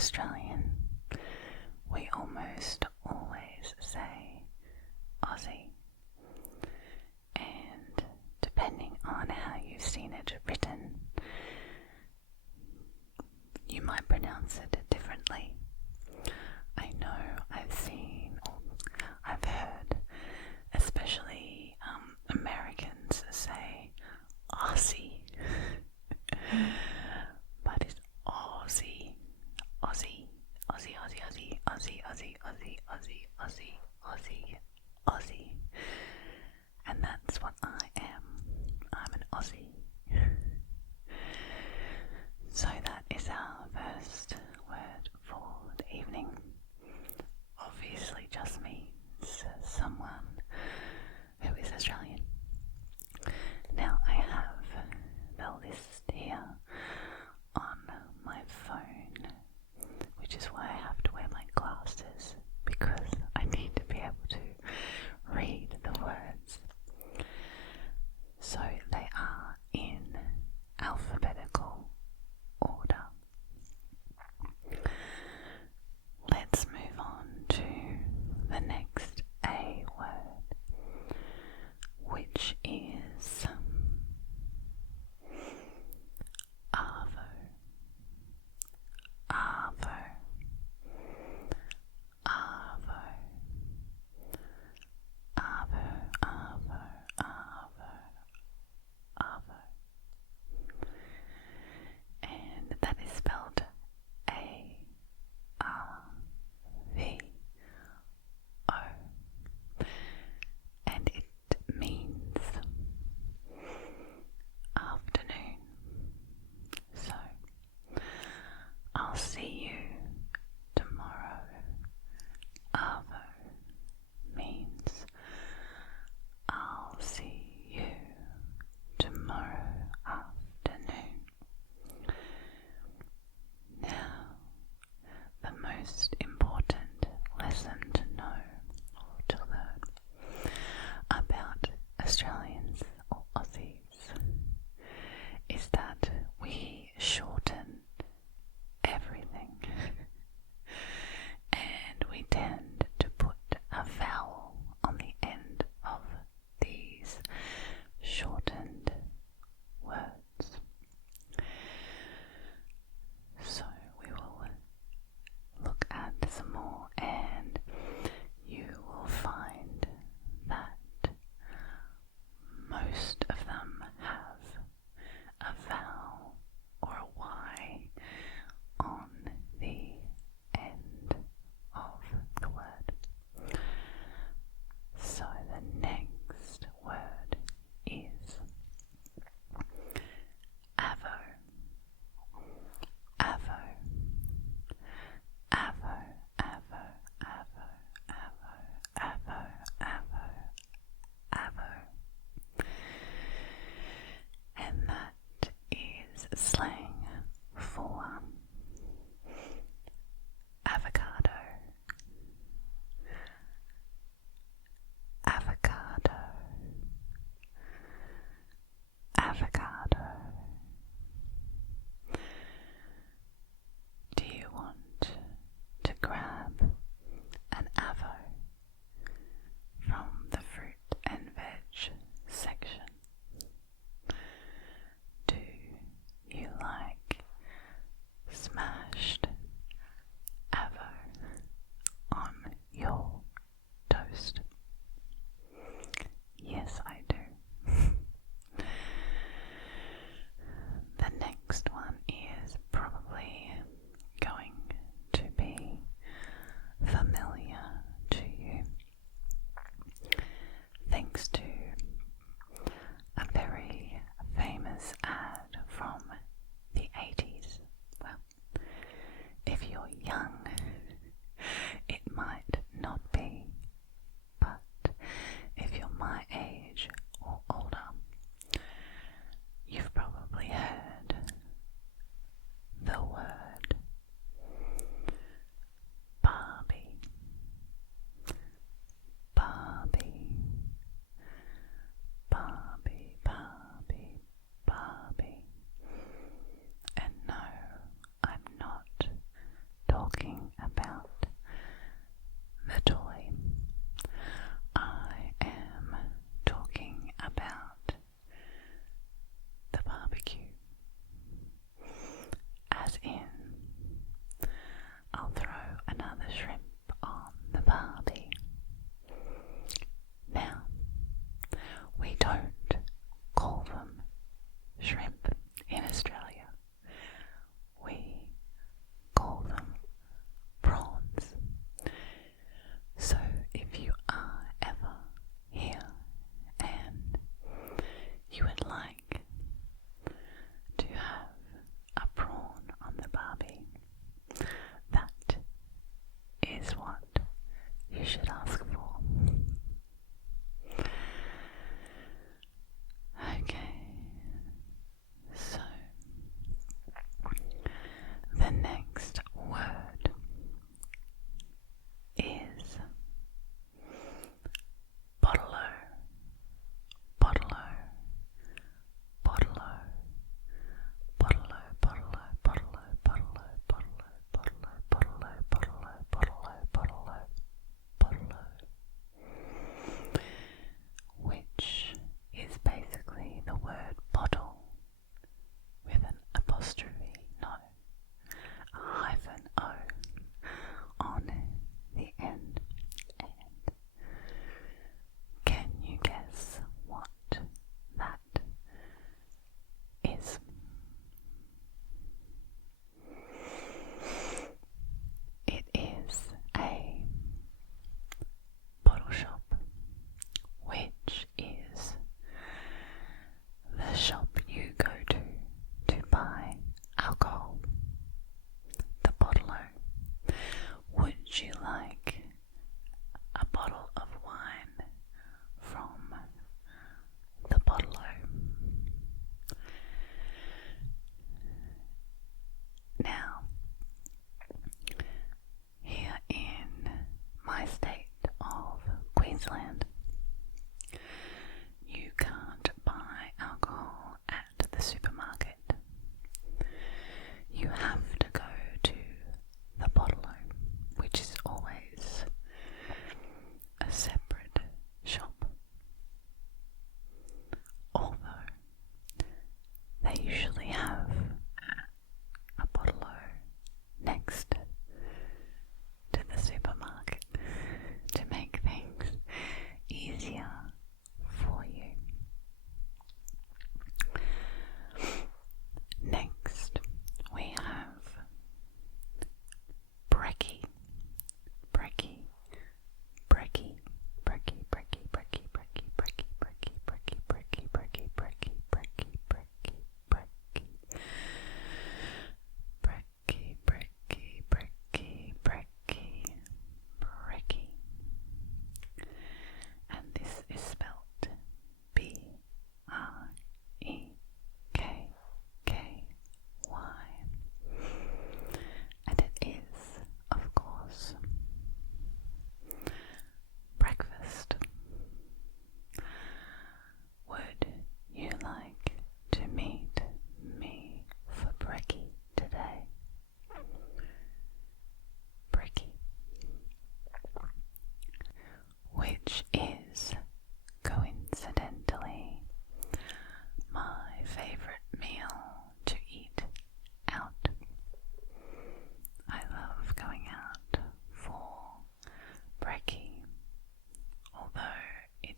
Australian, we almost always say Aussie, and depending on how you've seen it written, you might pronounce it differently. I know I've heard, especially Americans say Aussie, but it's Aussie, Aussie, Aussie, Aussie, Aussie, Aussie, Aussie, Aussie, Aussie, Aussie, Aussie, Aussie, and that's what I am. I'm an Aussie. So that is our first word for the evening. Obviously just means someone who is Australian. Now I have the list here on my phone, which is why I have to wear my glasses, because I need to be able to read the words. So they are in alphabetical order. Let's move on to the next A word, which is arvo, arvo, arvo, arvo, arvo, arvo, arvo, and that is spelled A-R-V-O, and it means afternoon. So I'll see you tomorrow. Arvo means I'll see you tomorrow afternoon. Now, the most important lesson to know or to learn about Australians or Aussies is that we shorten everything and we tend to put a vowel on the end of these shortened words. So we will look at some more, and you will find that most of them have a vowel or a Y on the end of the word. So the next word is avo, avo, avo, avo, avo, avo, avo, avo, avo, and that is slang for avocado, avocado, avocado. Do you want to grab an avo from the fruit and veg section? Do you like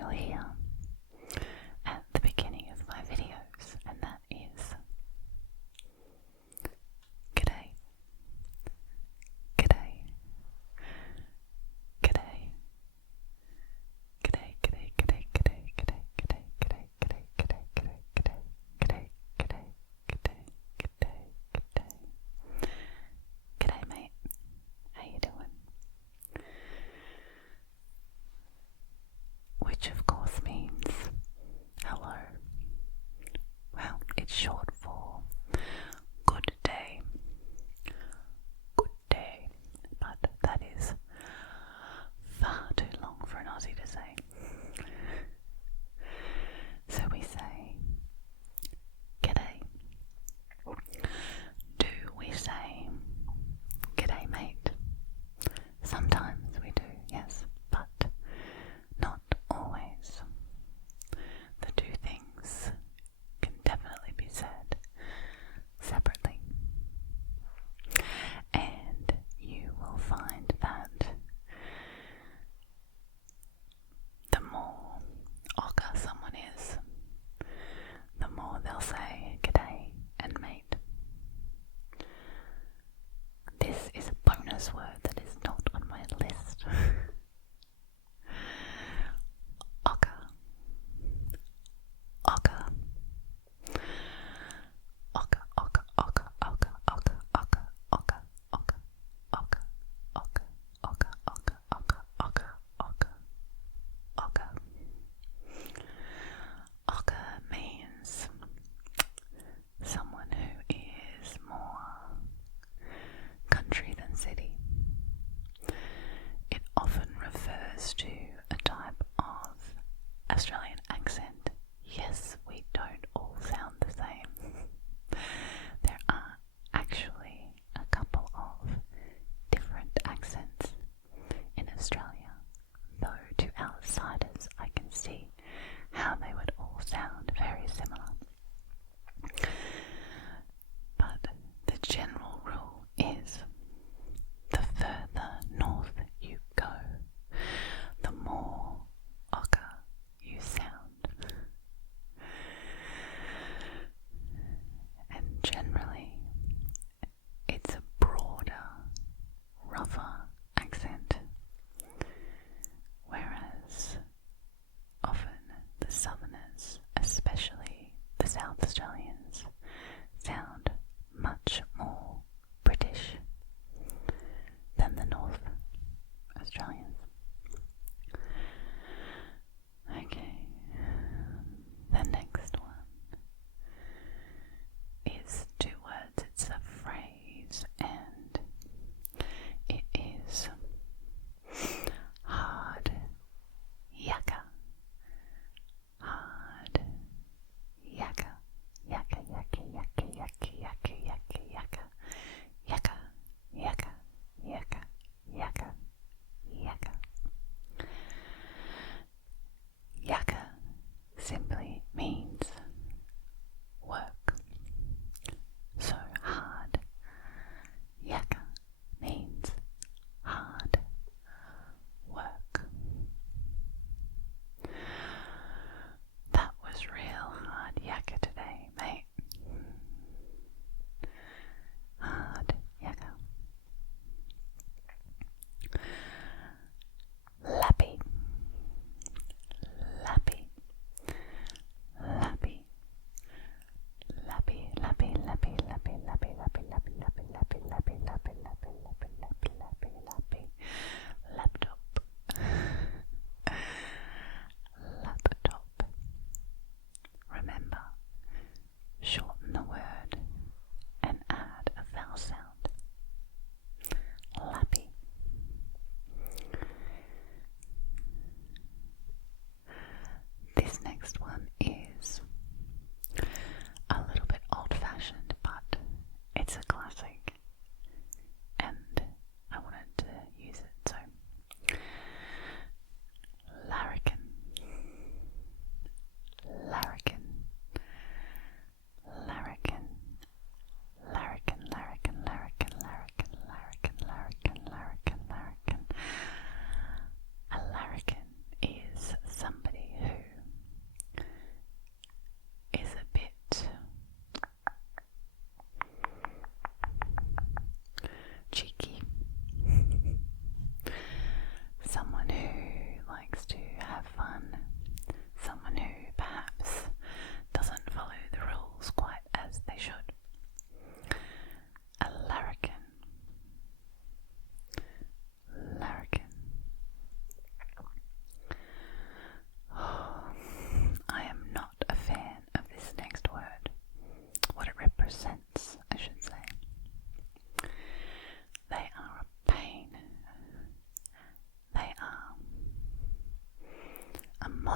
you'll hear at the beginning of my videos, and that is G'day, G'day, G'day, G'day, G'day, G'day, G'day, G'day, G'day, G'day, G'day, G'day, G'day, G'day, G'day, G'day, G'day, G'day. G'day mate, how you doing? Which of course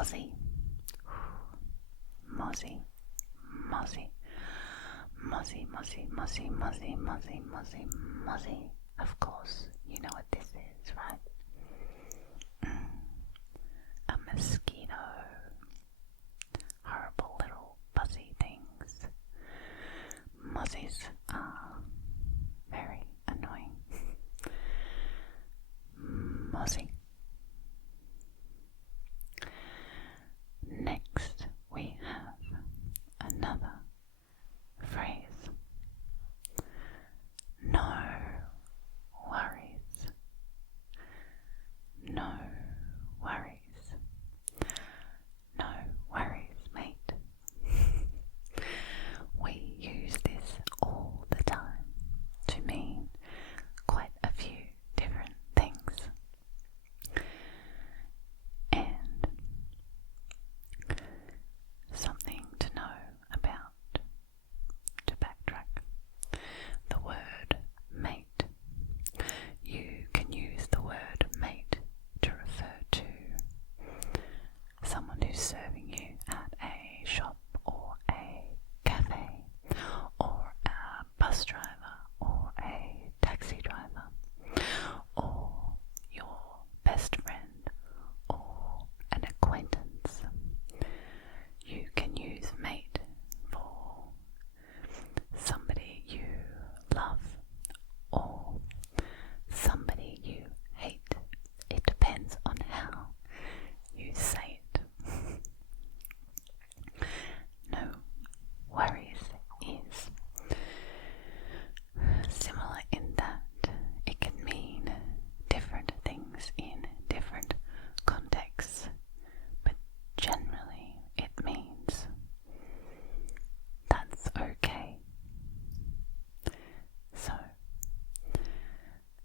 Mozzie, Mozzie, Mozzie, Mozzie, Mozzie, Mozzie, Mozzie, Mozzie, Mozzie, Mozzie. Of course, you know what this is, right? A mosquito. Horrible little buzzy things. Mozzies are very annoying. Mozzie. Next, we have another phrase. No worries. No worries. No worries, mate. We use this all the time to mean quite a few different things. And something to know about, to backtrack, the word mate. You can use the word mate to refer to someone who's serving you at a shop or a cafe, or a bus driver or a taxi driver, or your best friend or an acquaintance. You can use mate for somebody you love or somebody you hate. It depends on how you say it. No worries is similar in that it can mean different things in different contexts, but generally it means that's okay. So,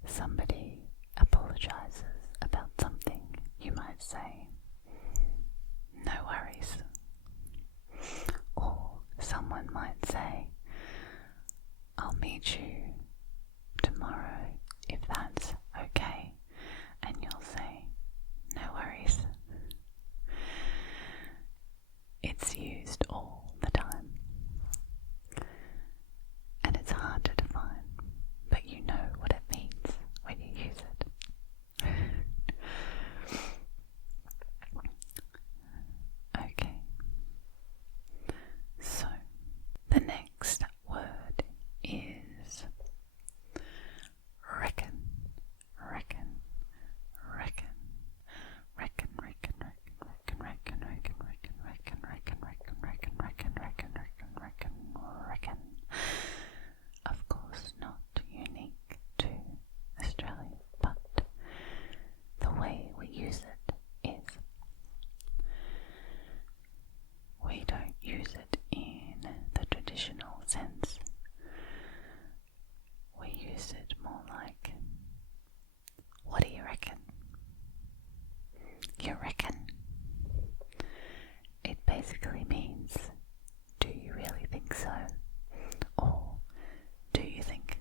somebody apologizes about something, you might say, no worries. Or someone might say, I'll meet you tomorrow if that's okay. And you'll say, no worries. It's used all the time. And it's hard to define, but you know what it means when you use it. Okay. So, the next word is reckon, reckon, reckon, reckon, reckon, reckon, reckon, reckon, reckon, reckon, reckon, reckon, reckon, reckon, reckon, reckon, reckon, reckon. Of course, not unique to Australia, but the way we use it is we don't use it in the traditional sense. We use it more like, what do you reckon? You reckon? It basically means, do you really think so? Or do you think?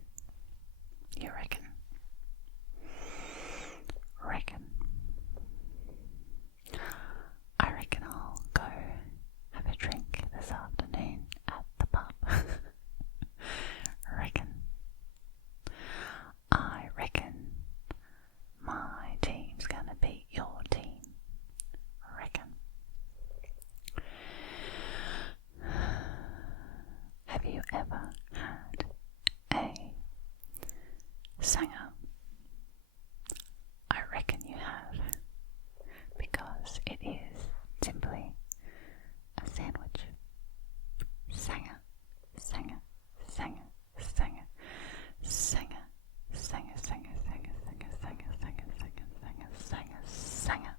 You reckon? Reckon. I reckon I'll go have a drink this afternoon at the pub. Reckon. I reckon my team's gonna beat your team. Reckon. Have you ever had a sanger? I reckon you have, because it is simply a sandwich. Sanger, sanger, sanger, sanger, sanger, sanger, sanger, sanger, sanger, sanger, sanger, sanger, sanger, sanger.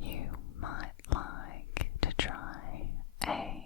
You might like to try a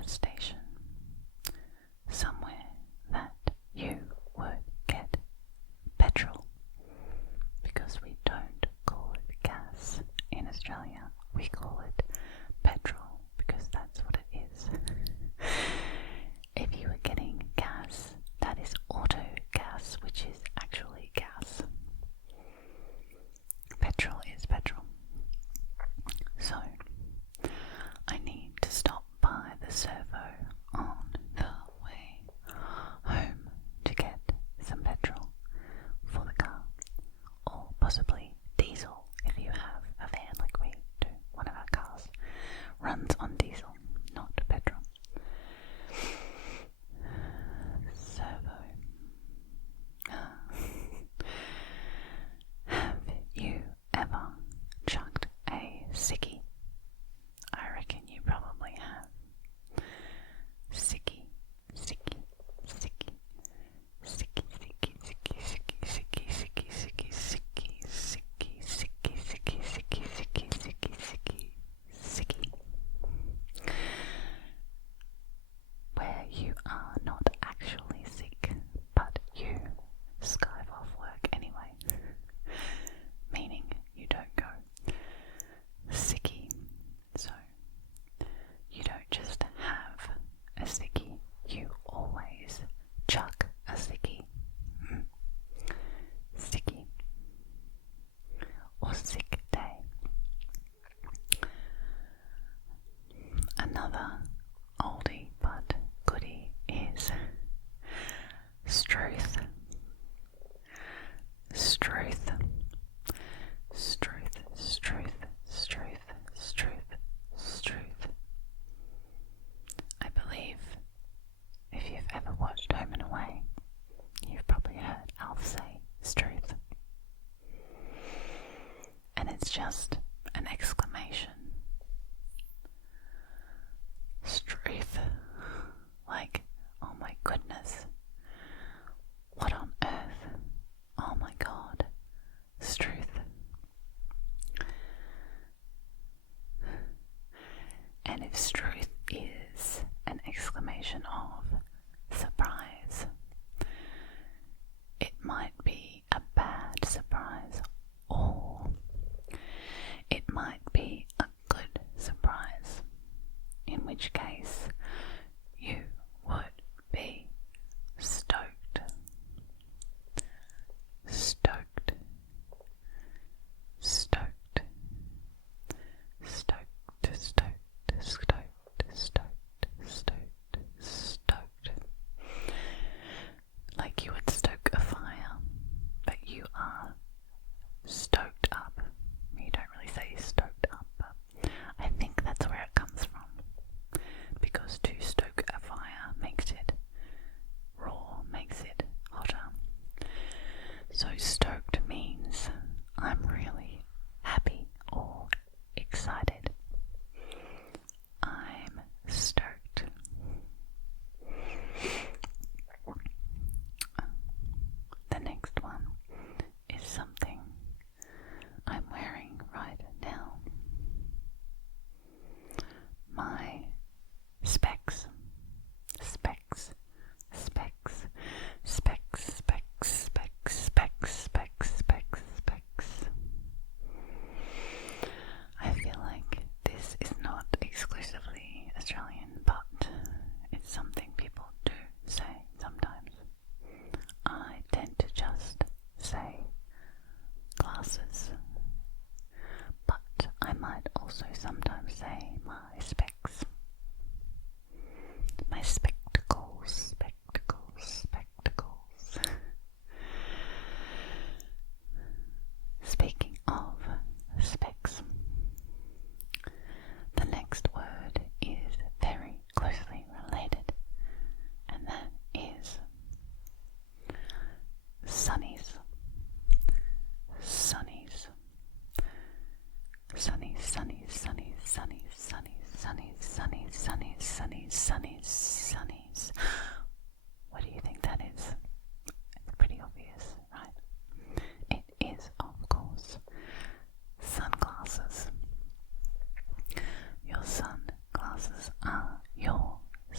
gas station, somewhere that you would get petrol, because we don't call it gas in Australia, we call it petrol because that's what it is. If you were getting gas, that is auto gas, which is actually gas. Petrol is petrol. So, I need to stop by the Servo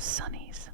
sunnies.